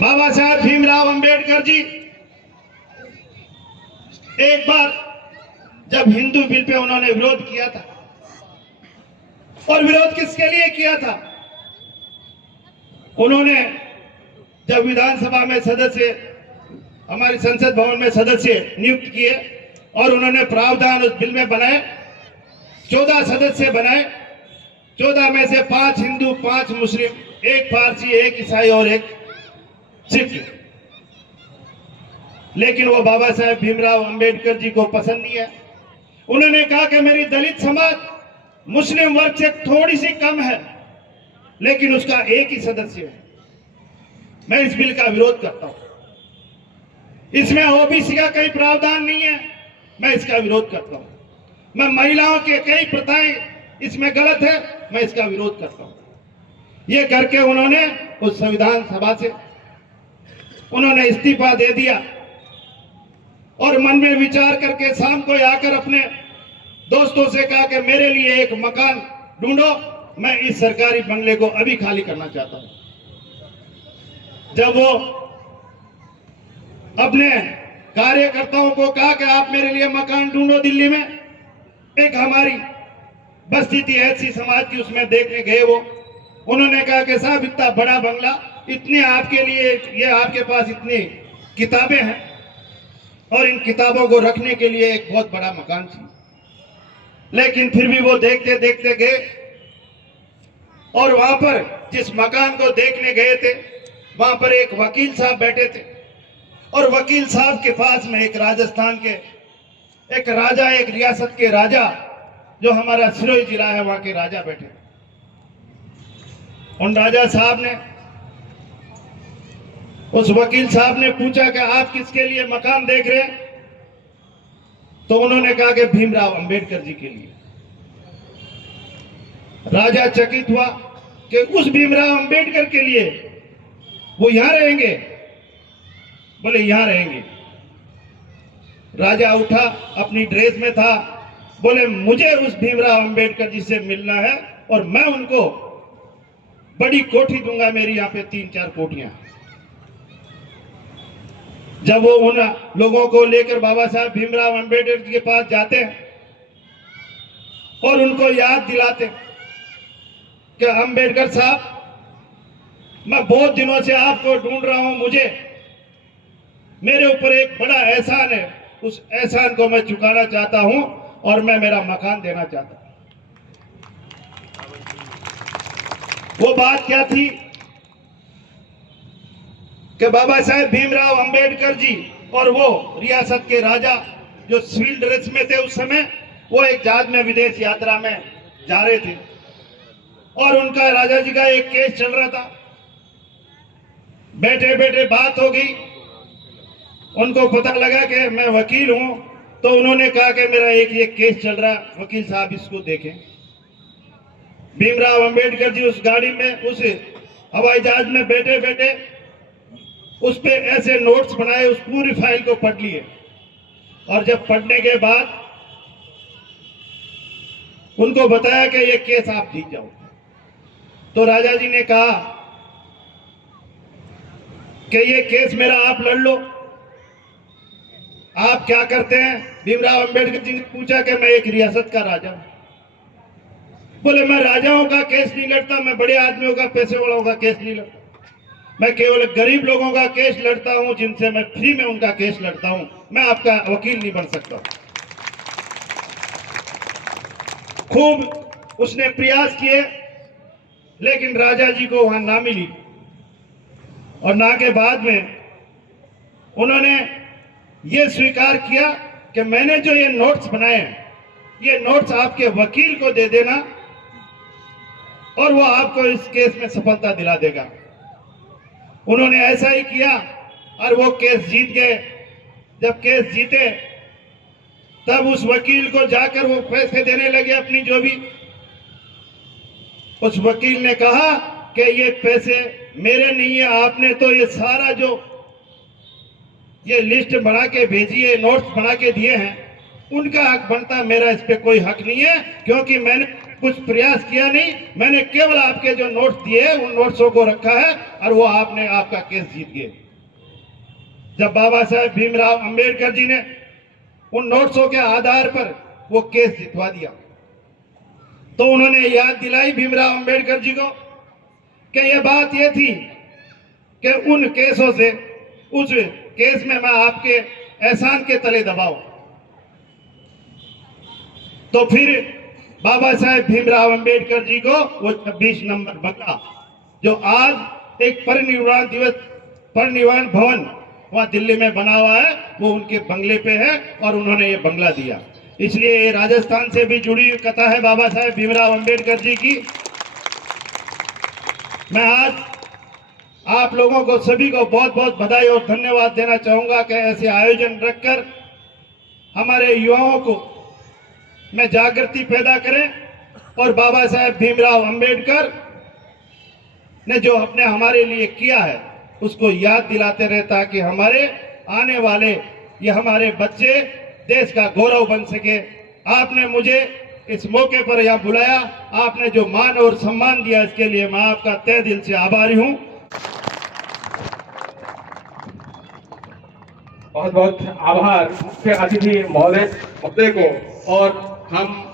बाबा साहब भीमराव अंबेडकर जी एक बार जब Hindu bill pay उन्होंने विरोध किया था, और विरोध किसके लिए किया था? उन्होंने जब विधानसभा में सदस्य, हमारी संसद भवन में सदस्य नियुक्त किए और उन्होंने प्रावधान उस बिल में बनाए, 14 सदस्य बनाए। 14 में से 5 हिंदू, 5 मुस्लिम, 1 पारसी, 1 ईसाई और 1 सिख। लेकिन वो बाबा साहेब भीमराव अंबेडकर जी को पसंद नहीं है। उन्होंने कहा कि मेरी दलित समाज मुस्लिम वर्ग से थोड़ी सी कम है, लेकिन उसका एक ही सदस्य है। मैं इस बिल का विरोध करता हूं। इसमें ओबीसी का कई प्रावधान नहीं है, मैं इसका विरोध करता हूं। मैं महिलाओं के कई प्रथाएं इसमें गलत है, मैं इसका विरोध करता हूं। ये करके उन्होंने उस संविधान सभा से उन्होंने इस्तीफा दे दिया और मन में विचार करके शाम को आकर अपने दोस्तों से कहा कि मेरे लिए एक मकान ढूंढो, मैं इस सरकारी बंगले को अभी खाली करना चाहता हूं। जब वो अपने कार्यकर्ताओं को कहा कि आप मेरे लिए मकान ढूंढो दिल्ली में, एक हमारी बस्ती थी ऐसी समाज की, उसमें देखने गए वो। उन्होंने कहा कि साहब इतना बड़ा बंगला, इतने आपके लिए, ये आपके पास इतनी किताबें हैं और इन किताबों को रखने के लिए एक बहुत बड़ा मकान चाहिए। लेकिन फिर भी वो देखते देखते गए और वहां पर जिस मकान को देखने गए थे, वहां पर एक वकील साहब बैठे थे और वकील साहब के पास में एक राजस्थान के एक राजा, एक रियासत के राजा, जो हमारा सिरोही जिला है वहां के राजा बैठे। उन राजा साहब ने, उस वकील साहब ने पूछा कि आप किसके लिए मकान देख रहे हैं? तो उन्होंने कहा कि भीमराव अंबेडकर जी के लिए। राजा चकित हुआ कि उस भीमराव अंबेडकर के लिए वो यहां रहेंगे? बोले यहां रहेंगे। राजा उठा, अपनी ड्रेस में था, बोले मुझे उस भीमराव अंबेडकर जी से मिलना है और मैं उनको बड़ी कोठी दूंगा, मेरी यहां पे 3-4 कोठियां। जब वो उन लोगों को लेकर बाबा साहब भीमराव अंबेडकर जी के पास जाते हैं और उनको याद दिलाते कि अंबेडकर साहब, मैं बहुत दिनों से आपको ढूंढ रहा हूं, मुझे मेरे ऊपर एक बड़ा एहसान है, उस एहसान को मैं चुकाना चाहता हूं और मैं मेरा मकान देना चाहता हूं। वो बात क्या थी कि बाबा साहेब भीमराव अंबेडकर जी और वो रियासत के राजा जो सिविल ड्रेस में थे उस समय, वो एक जहाज में विदेश यात्रा में जा रहे थे और उनका, राजा जी का एक केस चल रहा था। बैठे बैठे बात हो गई, उनको पता लगा कि मैं वकील हूं, तो उन्होंने कहा कि मेरा एक ये केस चल रहा, वकील साहब इसको देखें। भीमराव अंबेडकर जी उस गाड़ी में, उस हवाई जहाज में बैठे बैठे उस पे ऐसे नोट्स बनाए, उस पूरी फाइल को पढ़ लिए और जब पढ़ने के बाद उनको बताया कि ये केस आप जीत जाओ। तो राजा जी ने कहा कि ये केस मेरा आप लड़ लो। आप क्या करते हैं? भीमराव अंबेडकर जी ने पूछा कि मैं एक रियासत का राजा हूं। बोले मैं राजाओं का केस नहीं लड़ता, मैं बड़े आदमियों का, पैसे वालों का केस नहीं लड़ता, मैं केवल गरीब लोगों का केस लड़ता हूं, जिनसे मैं फ्री में उनका केस लड़ता हूं। मैं आपका वकील नहीं बन सकता। खूब उसने प्रयास किए, लेकिन राजा जी को वहां ना मिली और ना के बाद में उन्होंने ये स्वीकार किया कि मैंने जो ये नोट्स बनाए हैं, ये नोट्स आपके वकील को दे देना और वो आपको इस केस में सफलता दिला देगा। उन्होंने ऐसा ही किया और वो केस जीत गए। जब केस जीते तब उस वकील को जाकर वो पैसे देने लगे अपनी, जो भी। उस वकील ने कहा कि ये पैसे मेरे नहीं है, आपने तो ये सारा जो ये लिस्ट बना के भेजी है, नोट्स बना के दिए हैं, उनका हक बनता, मेरा इस पे कोई हक नहीं है, क्योंकि मैंने कुछ प्रयास किया नहीं। मैंने केवल आपके जो नोट्स दिए उन नोट्सों को रखा है और वो आपने आपका केस जीत गए। जब बाबा साहेब भीमराव अंबेडकर जी ने उन नोट्सों के आधार पर वो केस जितवा दिया, तो उन्होंने याद दिलाई भीमराव अंबेडकर जी को कि यह बात यह थी कि उन केसों से, उस केस में मैं आपके एहसान के तले दबाऊं। तो फिर बाबा साहेब भीमराव अंबेडकर जी को वो 26 नंबर बंगला, जो आज एक परिनिर्वाण भवन वहां दिल्ली में बना हुआ है, वो उनके बंगले पे है और उन्होंने ये बंगला दिया। इसलिए ये राजस्थान से भी जुड़ी हुई कथा है बाबा साहेब भीमराव अंबेडकर जी की। मैं आज आप लोगों को सभी को बहुत बहुत बधाई और धन्यवाद देना चाहूंगा कि ऐसे आयोजन रखकर हमारे युवाओं को में जागृति पैदा करें और बाबा साहेब भीमराव अंबेडकर ने जो अपने हमारे लिए किया है उसको याद दिलाते रहे, ताकि हमारे आने वाले ये हमारे बच्चे देश का गौरव बन सके। आपने मुझे इस मौके पर यहाँ बुलाया, आपने जो मान और सम्मान दिया, इसके लिए मैं आपका तहे दिल से आभारी हूँ। बहुत बहुत आभार मुख्य अतिथि महोदय को। और हम